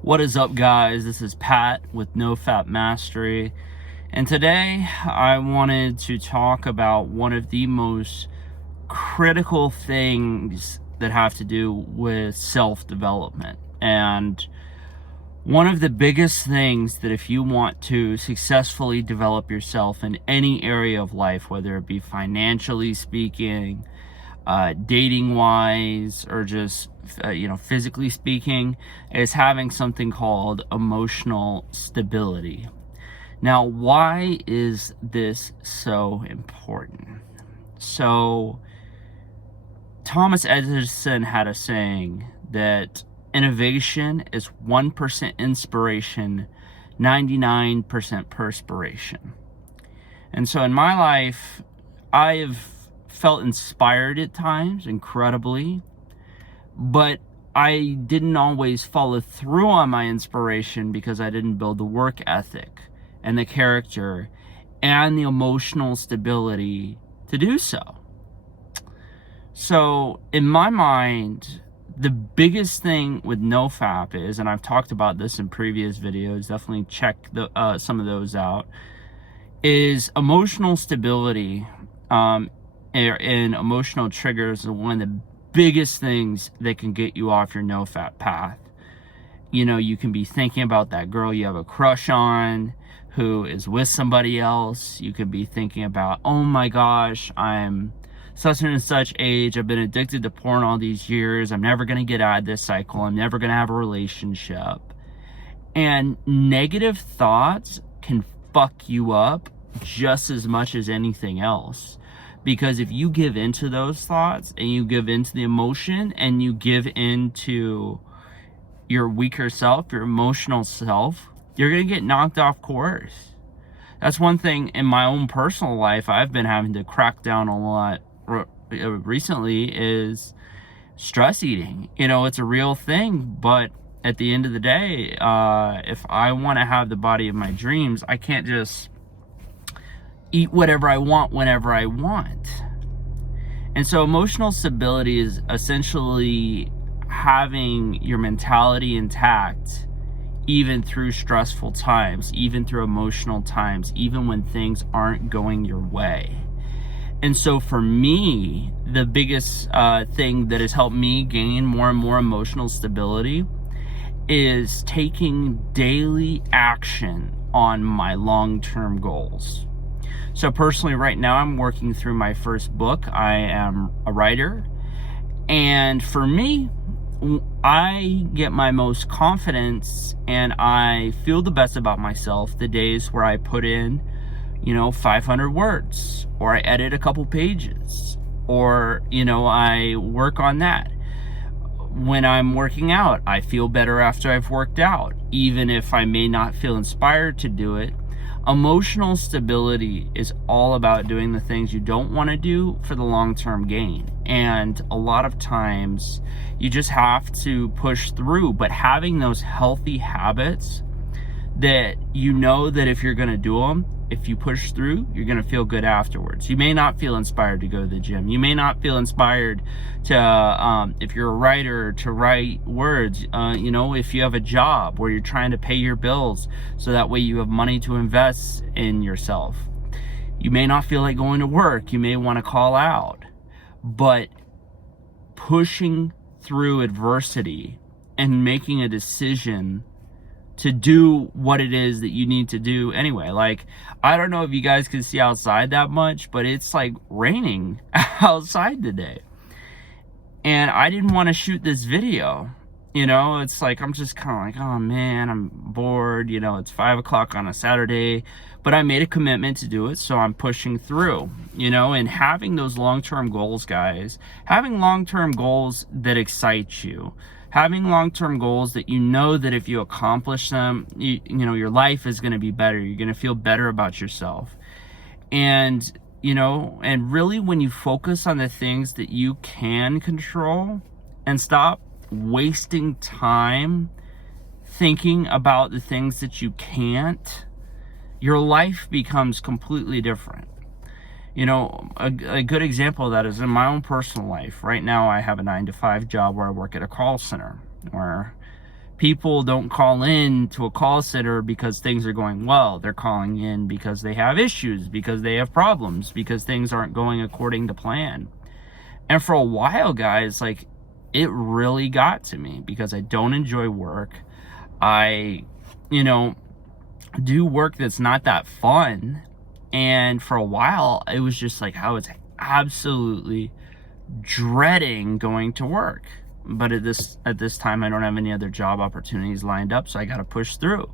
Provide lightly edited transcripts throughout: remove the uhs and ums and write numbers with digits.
What is up, guys? This is Pat with NoFap Mastery, and today I wanted to talk about one of the most critical things that have to do with self-development. And one of the biggest things that if you want to successfully develop yourself in any area of life, whether it be financially speaking, dating wise, or just physically speaking, is having something called emotional stability. Now, why is this so important? So Thomas Edison had a saying that innovation is 1% inspiration, 99% perspiration. And so in my life, I've felt inspired at times, incredibly, but I didn't always follow through on my inspiration because I didn't build the work ethic and the character and the emotional stability to do so. So in my mind, the biggest thing with NoFap is, and I've talked about this in previous videos, definitely check some of those out, is emotional stability and emotional triggers are one of the biggest things that can get you off your NoFap path. You know, you can be thinking about that girl you have a crush on who is with somebody else. You could be thinking about, oh my gosh, I'm such and such age, I've been addicted to porn all these years, I'm never going to get out of this cycle, I'm never going to have a relationship. And negative thoughts can fuck you up just as much as anything else. Because if you give into those thoughts and you give into the emotion and you give into your weaker self, your emotional self, you're going to get knocked off course. That's one thing in my own personal life I've been having to crack down a lot recently is stress eating. You know, it's a real thing, but at the end of the day, if I want to have the body of my dreams, I can't just eat whatever I want whenever I want. And so emotional stability is essentially having your mentality intact even through stressful times, even through emotional times, even when things aren't going your way. And so for me, the biggest thing that has helped me gain more and more emotional stability is taking daily action on my long-term goals. So personally, right now, I'm working through my first book. I am a writer. And for me, I get my most confidence and I feel the best about myself the days where I put in 500 words, or I edit a couple pages, or, I work on that. When I'm working out, I feel better after I've worked out, even if I may not feel inspired to do it. Emotional stability is all about doing the things you don't want to do for the long-term gain. And a lot of times you just have to push through, but having those healthy habits that you know that if you're going to do them, if you push through, you're going to feel good afterwards. You may not feel inspired to go to the gym. You may not feel inspired to, if you're a writer, to write words. If you have a job where you're trying to pay your bills so that way you have money to invest in yourself. You may not feel like going to work. You may want to call out. But pushing through adversity and making a decision to do what it is that you need to do anyway. Like, I don't know if you guys can see outside that much, but it's like raining outside today. And I didn't want to shoot this video. It's like, I'm just kind of like, oh man, I'm bored. It's 5 o'clock on a Saturday, but I made a commitment to do it. So I'm pushing through, and having those long-term goals, guys, having long-term goals that excite you, having long-term goals that that if you accomplish them, your life is going to be better. You're going to feel better about yourself. And, and really when you focus on the things that you can control and stop wasting time thinking about the things that you can't, your life becomes completely different. A good example of that is in my own personal life. Right now, I have a 9-to-5 job where I work at a call center where People don't call in to a call center because things are going well. They're calling in because they have issues, because they have problems, because things aren't going according to plan. And for a while, guys, like, it really got to me because I don't enjoy work. I, do work that's not that fun. And for a while, it was just like I was absolutely dreading going to work. But at this time, I don't have any other job opportunities lined up, so I got to push through.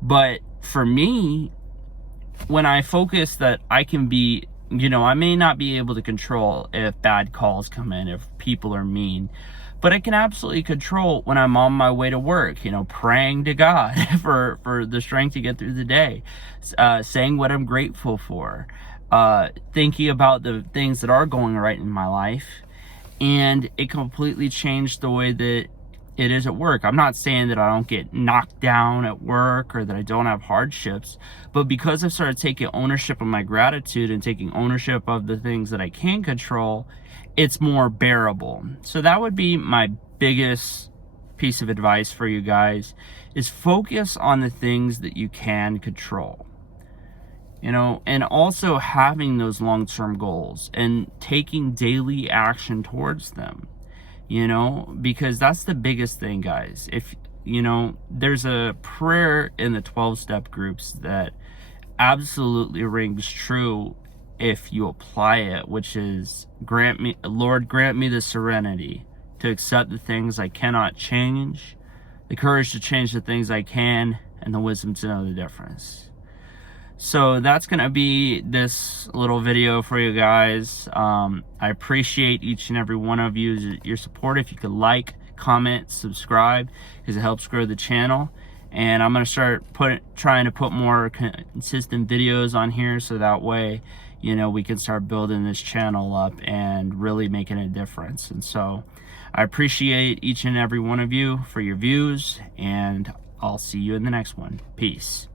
But for me, when I focus that I can be, I may not be able to control if bad calls come in, if people are mean, but I can absolutely control when I'm on my way to work, praying to God for the strength to get through the day, saying what I'm grateful for, thinking about the things that are going right in my life. And it completely changed the way that it is at work. I'm not saying that I don't get knocked down at work or that I don't have hardships, but because I've started taking ownership of my gratitude and taking ownership of the things that I can control, it's more bearable. So that would be my biggest piece of advice for you guys, is focus on the things that you can control. And also having those long-term goals and taking daily action towards them, because that's the biggest thing, guys. If, there's a prayer in the 12-step groups that absolutely rings true if you apply it, which is, Lord, grant me the serenity to accept the things I cannot change, the courage to change the things I can, and the wisdom to know the difference. So that's going to be this little video for you guys. I appreciate each and every one of you, your support. If you could like, comment, subscribe, because it helps grow the channel. And I'm going to start trying to put more consistent videos on here, so that way, we can start building this channel up and really making a difference. And so I appreciate each and every one of you for your views, and I'll see you in the next one. Peace.